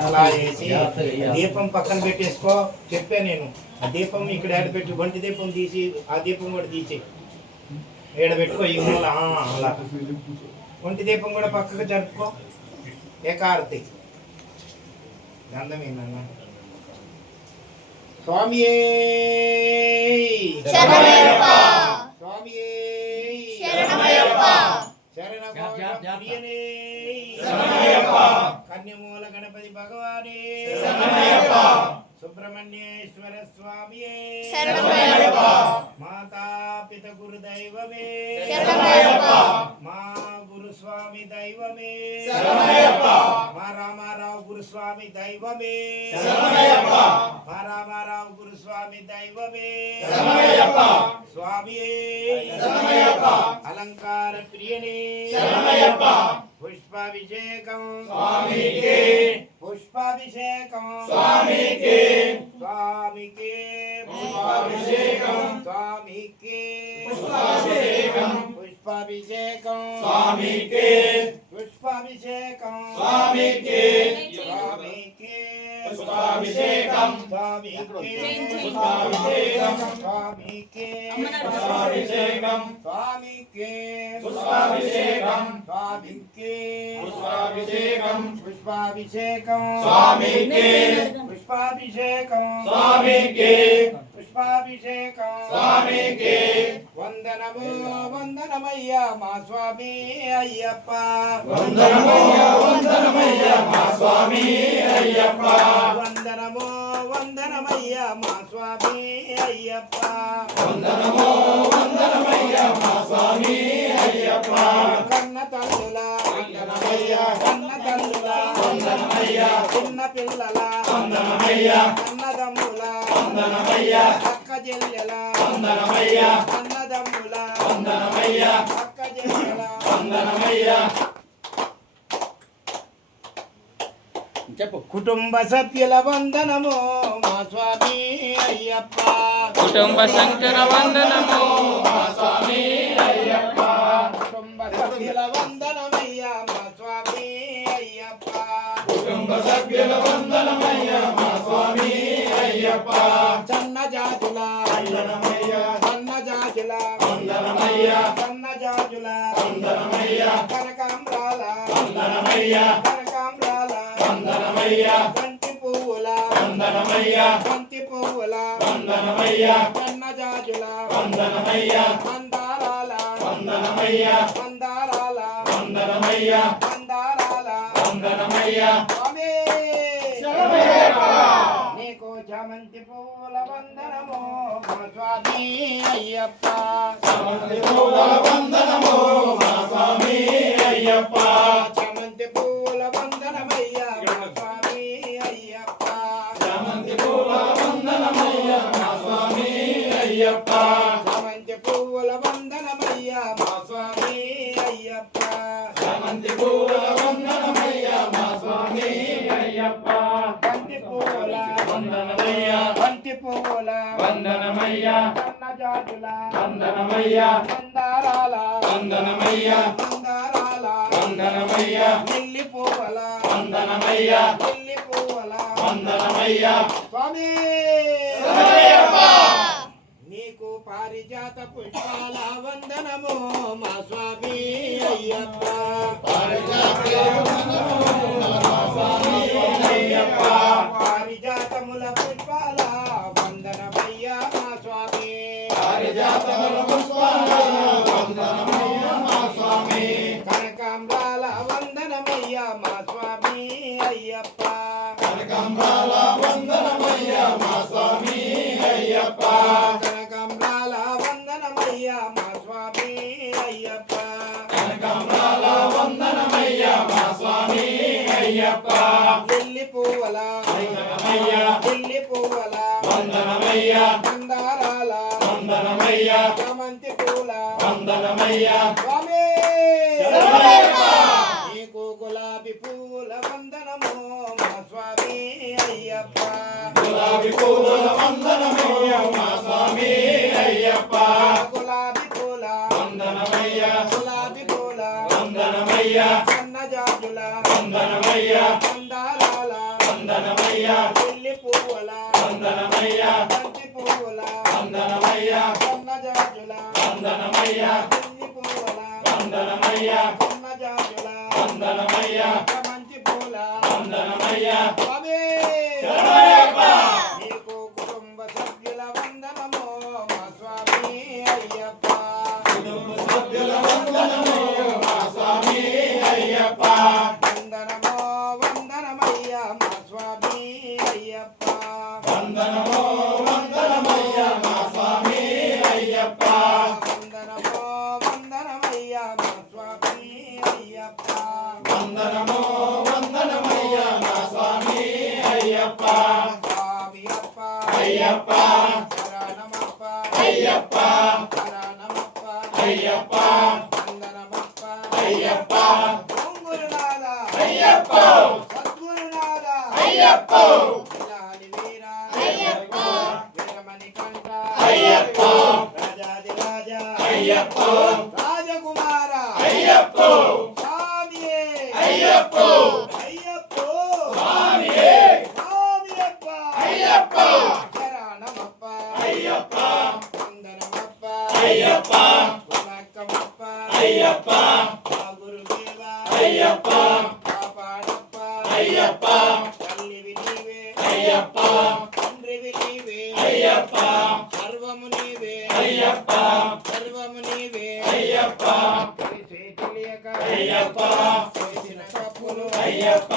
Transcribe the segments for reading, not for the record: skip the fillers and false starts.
అలా వేసి దీపం పక్కన పెట్టేసుకో. చెప్పా నేను, ఆ దీపం ఇక్కడ ఏడబెట్టి వంటి దీపం తీసి ఆ దీపం కూడా తీసి ఏడబెట్టుకో. ఈ మూల అలా వంటి దీపం కూడా పక్కకు జరుపుకో. ఏకారతి గంధమేనన్న. స్వామి కన్యమూల గణపతి భగవానే సుబ్రహ్మణ్యేశ్వర స్వామి మాతా పిత గురు దైవమే మా గురుస్వామి దైవమే మా రామారావు గురుస్వామి దైవమే మా రామారావు గురుస్వామి దైవమే స్వామి అలంకార ప్రియనే పుష్పాభిషేకం స్వామికే పుష్పాభిషేకం స్వామికే స్వామికే పుష్పాభిషేకం స్వామికే పుష్పాభిషేకం పుష్పాభిషేకం స్వామికే పుష్పాభిషేకం స్వామికే స్వామికే పుష్పాభిషేకం స్వామికే పుష్పాభిషేకం స్వామికే పుష్పాభిషేకం స్వామికే పుష్పాభిషేకం స్వామికే పుష్పాభిషేకం పుష్పాభిషేకం స్వామికే పుష్పాభిషేకం స్వామికే పుష్పాభిషేకం స్వామికే వందనము వందనమయ్యా మా స్వామి అయ్యప్ప వందనము వందనమయ్యా మా స్వామి అయ్యప్ప వందనము వందనమయ్యా మా స్వామి అయ్యప్ప వందనము వందనమయ్యా మా స్వామి అయ్యప్ప కన్న తల్లుల వందనమయ్యా కన్న తల్లుల వందనమయ్యా చిన్న పిల్లల వందనమయ్యా అన్నదమ్ముల వందనమయ్యా అక్క చెల్లెల వందనమయ్యా అన్నదమ్ముల వందనమయ్యా అక్క చెల్లెల వందనమయ్యా చెప్పు. కుటుంబ సభ్యుల వందనము మా స్వామి అయ్యప్ప కుటుంబ సంఖ్యల వందనము మా స్వామి అయ్యప్ప కుటుంబ సభ్యుల వందనమయ్యా మా స్వామి అయ్యప్ప కుటుంబ సభ్యుల వందనమయ్యా మా స్వామి అయ్యప్ప సన్న జాతుల వందనమయ్యా సన్న జాతుల వందనమయ్యా సన్న జాతుల వందనమయ్యా కనకాంబరాల వందనమయ్యా కనకాంబరాల వందనమయ్యా బంతి పువ్వుల వందనమయ్యా బంతి పువ్వుల వందనమయ్యా సన్న జాజుల వందనమయ్యా మందారాల వందనమయ్యా మందారాల వందనమయ్యా మందారాల వందనమయ్యా స్వామి శరణమయ్యప్ప నీకు చామంతి పువ్వుల వందనము మా స్వామి అయ్యప్ప చామంతి పువ్వుల వందనము మా స్వామి అయ్యప్ప చామంతి పువ్వుల వందనమయ్యా మా స్వామి అయ్యప్ప చామంతి పువ్వుల వందనమయ్యా మా స్వామి అయ్యప్ప చామంతి పువ్వుల వందనమయ్యా మా స్వామి అయ్యప్ప చామంతి పువ్వుల వందనమయ్యా మా స్వామి అయ్యప్ప బంతి పువ్వుల వందనమయ్యా బంతి పువ్వుల వందనమయ్యా సన్న జాజుల వందనమయ్యా మందారాల వందనమయ్యా మందారాల వందనమయ్యా లిల్లీ పువ్వుల వందనమయ్యా లిల్లీ పువ్వుల వందనమయ్యా స్వామి శరణమయ్యప్ప నీకు పారిజాత పుష్పాల వందనము మా స్వామి అయ్యప్ప పారిజాత వందనము మా స్వామి అయ్యప్ప పారిజాతముల పుష్పాల వందనమయ్యా మా స్వామి పారిజాతముల పుష్పాల వందనమయ్యా మా స్వామి కనకాంబరాల వందనమయ్యా మా స్వామి అయ్యప్ప కనకాంబరాల వందనమయ్యా మా స్వామి అయ్యప్ప కనకాంబరాల వందనమయ్యా మా స్వామి అయ్యప్ప కనకాంబరాల వందనమయ్యా మా స్వామి అయ్యప్ప లిల్లీ పువ్వుల వందనమయ్యా లిల్లీ పువ్వుల వందనమయ్యా మందారాల వందనమయ్యా చామంతి పూల వందనమయ్యా స్వామి శరణమయ్యప్ప నీకు గులాబీ పూల వందనము మా స్వామి అయ్యప్ప గులాబీ పూల వందనమయ్యా మా స్వామి అయ్యప్ప గులాబీ పూల వందనమయ్యా గులాబీ పూల వందనమయ్యా సన్న జాజుల వందన వందనమయ్యా వందనాల వందనమయ్యా లిల్లీ పువ్వుల వందనమయ్యా బంతి పువ్వుల వందనమయ్యా సన్నజాజుల వందనమయ్యా లిల్లీ పువ్వుల వందనమయ్యా సన్నజాజుల వందనమయ్యా మంచి పూల వందనమయ్యా స్వామి శరణమయ్యప్ప నీకు కుటుంబ సభ్యుల వందనము మా స్వామి అయ్యప్ప కుటుంబ సభ్యుల వందనము మా స్వామి అయ్యప్ప వందనమో వందనమయ్యా మా స్వామి అయ్యప్ప వందనమో వందనమయ్యా మా స్వామి అయ్యప్ప వందనమో వందనమయ్యా మా స్వామి అయ్యప్ప వందనమో వందనమయ్యా మా స్వామి అయ్యప్ప స్వామి అప్ప అయ్యప్ప శరణమప్ప అయ్యప్ప శరణమప్ప అయ్యప్ప వందనమప్ప అయ్యప్ప గురునాథ అయ్యప్ప సద్గురునాథ అయ్యప్ప ఇలాలి వీర అయ్యప్ప వీరమణి కంఠ అయ్యప్ప రాజాది రాజా అయ్యప్ప రాజకుమార అయ్యప్ప స్వామియే అయ్యప్ప అయ్యప్ప స్వామియే స్వామియప్ప అయ్యప్ప శరణమప్ప అయ్యప్ప వందనమప్ప అయ్యప్ప వనక్కమప్ప అయ్యప్ప మా గురుదేవ అయ్యప్ప కాపాడప్ప అయ్యప్ప తల్లివి నీవే అయ్యప్ప తండ్రివి నీవే అయ్యప్ప సర్వము నీవే అయ్యప్ప సర్వము నీవే అయ్యప్ప తెలిసే తెలియక అయ్యప్ప చేసిన తప్పులు అయ్యప్ప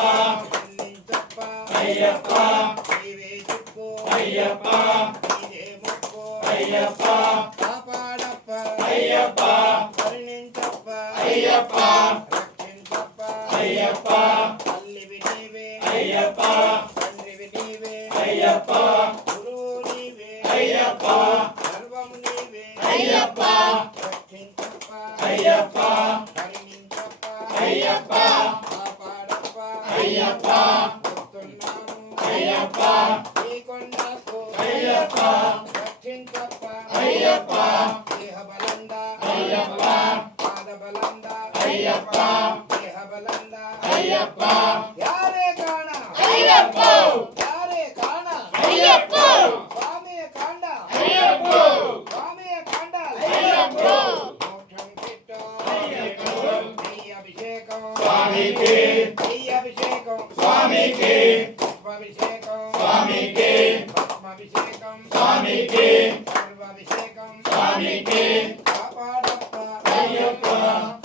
మన్నించప్ప అయ్యప్ప నీవే దిక్కు అయ్యప్ప నీవే ముక్కు అయ్యప్ప కాపాడప్ప అయ్యప్ప కరుణించప్ప అయ్యప్ప రక్షించప్ప అయ్యప్ప తల్లివి నీవే అయ్యప్ప తండ్రివి నీవే అయ్యప్ప గురువు నీవే అయ్యప్ప సర్వము నీవే అయ్యప్ప రక్షించప్ప అయ్యప్ప కరుణించప్ప అయ్యప్ప కాపాడప్ప అయ్యప్ప వస్తున్నాము అయ్యప్ప ఈ కొండకు అయ్యప్ప రక్షించప్ప అయ్యప్ప దేహ బలంద అయ్యప్ప పాద బలంద అయ్యప్ప దేహ బలంద అయ్యప్ప యారే కాణ అయ్యప్ప యారే కాణ అయ్యప్ప స్వామియ కాండ అయ్యప్ప స్వామియ కాండ అయ్యప్ప మోక్షం కిట్టో అయ్యప్ప నీ అభిషేకం స్వామికి నీ అభిషేకం స్వామికి పుష్పాభిషేకం స్వామికి భస్మాభిషేకం స్వామికి సర్వాభిషేకం స్వామికి కాపాడప్ప అయ్యప్ప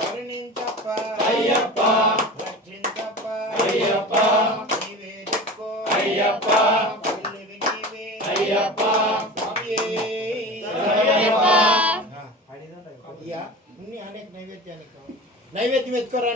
కరుణించప్ప అయ్యప్ప రక్షించప్ప అయ్యప్ప నీవే దిక్కు అయ్యప్ప తల్లివి నీవే అయ్యప్ప స్వామియే శరణమయ్యప్ప అయ్యా ఇన్ని అనేక నైవేద్యానికి నైవేద్యం ఎత్తుకోరా